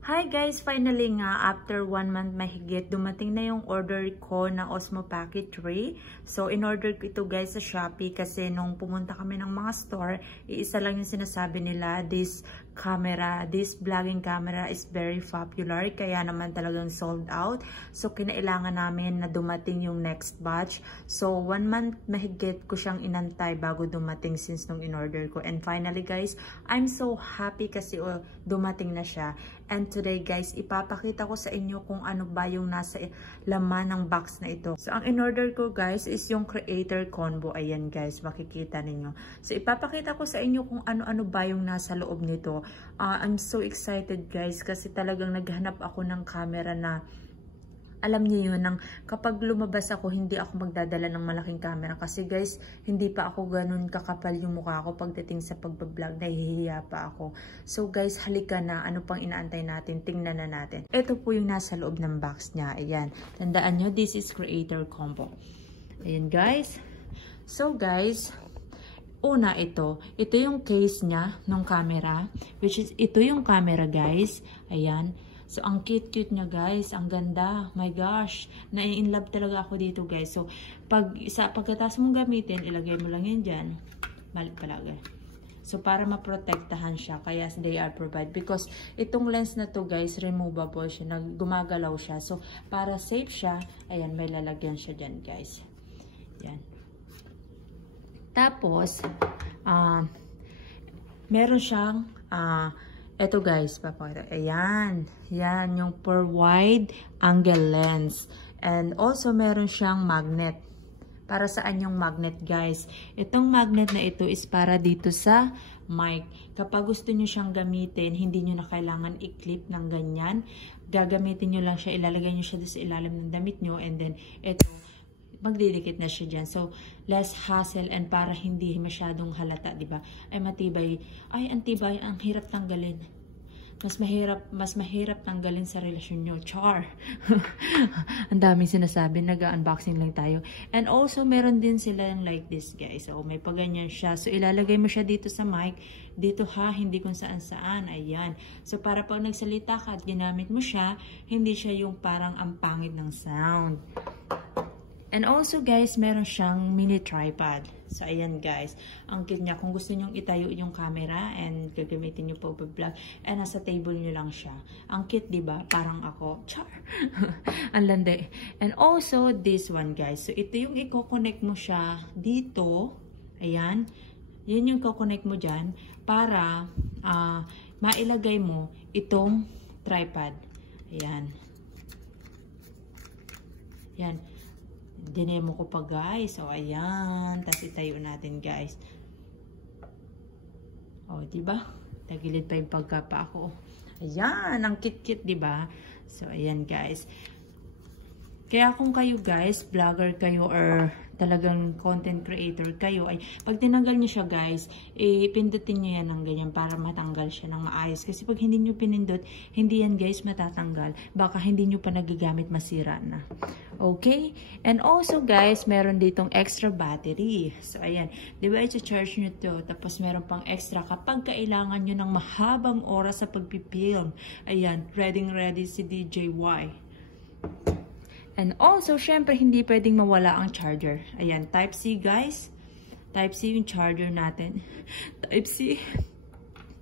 Hi guys! Finally nga, after 1 month mahigit, dumating na yung order ko na Osmo Pocket 3. So, in-order ko ito guys sa Shopee kasi nung pumunta kami ng mga store, iisa lang yung sinasabi nila, this vlogging camera is very popular. Kaya naman talagang sold out. So, kinailangan namin na dumating yung next batch. So, 1 month mahigit ko siyang inantay bago dumating since nung in-order ko. And finally guys, I'm so happy kasi dumating na siya. And today guys, ipapakita ko sa inyo kung ano ba yung nasa laman ng box na ito. So, ang in-order ko guys is yung Creator Combo. Ayan guys, makikita ninyo. So, ipapakita ko sa inyo kung ano-ano ba yung nasa loob nito. I'm so excited guys kasi talagang naghanap ako ng camera na alam niyo yun, kapag lumabas ako, hindi ako magdadala ng malaking camera. Kasi guys, hindi pa ako ganun kakapal yung mukha ko pagdating sa pagbablog. Nahihiya pa ako. So guys, halika na. Ano pang inaantay natin? Tingnan na natin. Ito po yung nasa loob ng box niya. Ayan. Tandaan nyo, this is Creator Combo. Ayan guys. So guys, una ito. Ito yung case niya ng camera. Which is, ito yung camera guys. Ayan. So, ang cute-cute niya guys. Ang ganda. My gosh. Na-in-love talaga ako dito guys. So, pagkatapos mong gamitin, ilagay mo lang yan dyan. Balik palagi. So, para maprotektahan siya. Kaya they are provide. Because, itong lens na to guys, removable siya. Gumagalaw siya. So, para safe siya, ayan, may lalagyan siya dyan guys. Yan. Tapos, meron siyang, eto guys, papakita. Ayan. Yan, yung per wide angle lens. And also, meron siyang magnet. Para saan yung magnet guys? Itong magnet na ito is para dito sa mic. Kapag gusto nyo siyang gamitin, hindi nyo na kailangan i-clip ng ganyan. Gagamitin nyo lang siya, ilalagay nyo siya sa ilalim ng damit nyo. And then, ito, magdidikit na siya dyan. So, less hassle and para hindi masyadong halata, diba? Ay, matibay. Ay, antibay. Ang hirap tanggalin. Mas mahirap tanggalin sa relasyon nyo. Char! Ang daming sinasabi. Nag-unboxing lang tayo. And also, meron din sila like this, guys. So, may paganyan siya. So, ilalagay mo siya dito sa mic. Dito ha, hindi kung saan-saan. Ayan. So, para pag nagsalita ka at ginamit mo siya, hindi siya yung parang ang pangit ng sound. And also guys, meron siyang mini tripod. So ayan guys, ang cute niya. Kung gusto nyong itayo yung camera and gagamitin nyo po pa-vlog, and nasa table nyo lang siya. Ang cute, diba? Parang ako. Char! Ang lande. And also this one guys. So ito yung i-connect mo siya dito. Ayan. Yan yung i-connect mo dyan para mailagay mo itong tripod. Ayan. Yan. Dinemo ko pa guys. So, ayan. Tapos itayo natin guys. O, diba? Tagilid pa yung pagkapa ako. Ayan. Ang kit-kit, diba? So, ayan guys. Kaya kung kayo guys, vlogger kayo or talagang content creator kayo, ay pag tinanggal nyo siya guys, pindutin nyo yan ng ganyan para matanggal siya ng maayos. Kasi pag hindi nyo pinindot, hindi yan guys matatanggal. Baka hindi nyo pa nagagamit, masira na. Okay? And also guys, meron ditong extra battery. So ayan, di ba i-charge nyo to, tapos meron pang extra kapag kailangan nyo ng mahabang oras sa pagpipilm. Ayan, ready si DJY. And also, syempre, hindi pwedeng mawala ang charger. Ayan, Type-C, guys. Type-C yung charger natin. Type-C.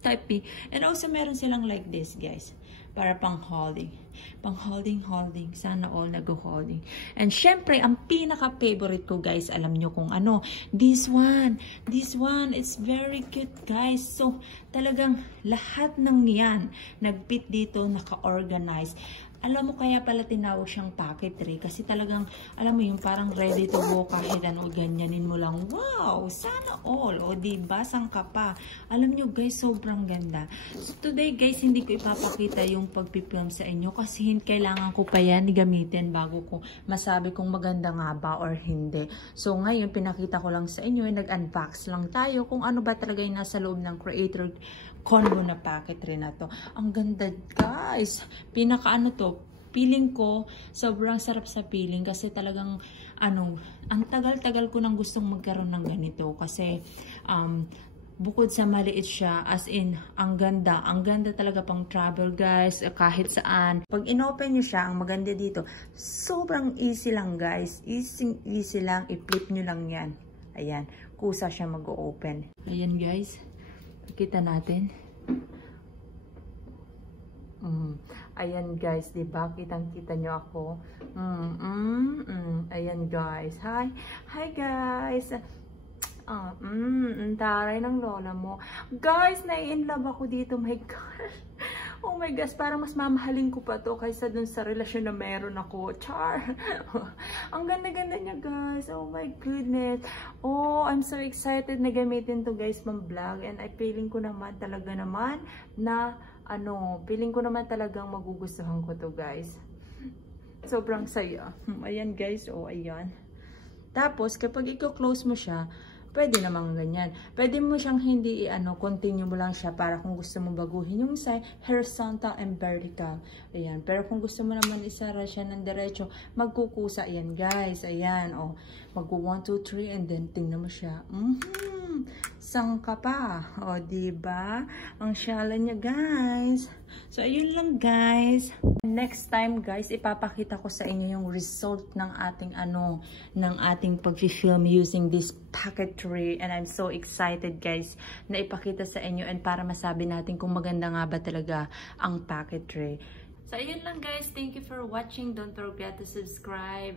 Type-B. And also, meron silang like this, guys. Para pang-holding. Pang-holding. Sana all nag-holding. And syempre, ang pinaka-favorite ko, guys, alam nyo kung ano. This one. This one. It's very cute, guys. So, talagang lahat ng yan, nag-fit dito, naka-organize. Alam mo kaya pala tinawag siyang pocket tray kasi talagang, alam mo yung parang ready to go kahit ano, ganyanin mo lang. Wow! Sana all! O diba? Sangka pa. Alam nyo guys, sobrang ganda. So today guys, hindi ko ipapakita yung pagpipilm sa inyo kasi kailangan ko pa yan gamitin bago ko masabi kung maganda nga ba or hindi. So ngayon, pinakita ko lang sa inyo, nag-unbox lang tayo kung ano ba talaga yung nasa loob ng Creator Combo na packet rin na to. Ang ganda guys. Pinaka-ano to, feeling ko, sobrang sarap sa feeling kasi talagang, ang tagal-tagal ko nang gustong magkaroon ng ganito kasi, bukod sa maliit siya, as in, ang ganda talaga pang travel guys, kahit saan. Pag inopen nyo siya, ang maganda dito, sobrang easy lang guys, easy lang, i-flip nyo lang yan. Ayan, kusa siya mag-open. Ayan guys, kita natin. Ayan guys, diba? Kitang-kita nyo ako. Ayan guys. Hi guys. Taray ng lola mo. Guys, nai-inlove ako dito. My God. Oh my gosh, parang mas mamahalin ko pa to kaysa dun sa relasyon na meron ako. Char! Ang ganda-ganda niya guys. Oh my goodness. Oh, I'm so excited na gamitin to guys pang vlog. And I feeling ko naman talaga naman na feeling ko naman talagang magugustuhan ko to guys. Sobrang saya. Ayan guys, oh ayan. Tapos kapag i-close mo siya, pwede namang ganyan. Pwede mo siyang hindi continue mo lang siya para kung gusto mo baguhin yung side, horizontal and vertical. Ayan. Pero kung gusto mo naman isara siya ng diretso, magkukusa. Ayan guys. Ayan. Oh. Mag 1, 2, 3 and then tingnan mo siya. Sangka pa. O, diba? Ang shala niya, guys. So, ayun lang, guys. Next time, guys, ipapakita ko sa inyo yung result ng ating pag-film using this packetry. And I'm so excited, guys, na ipakita sa inyo and para masabi natin kung maganda nga ba talaga ang packetry. So, ayun lang, guys. Thank you for watching. Don't forget to subscribe.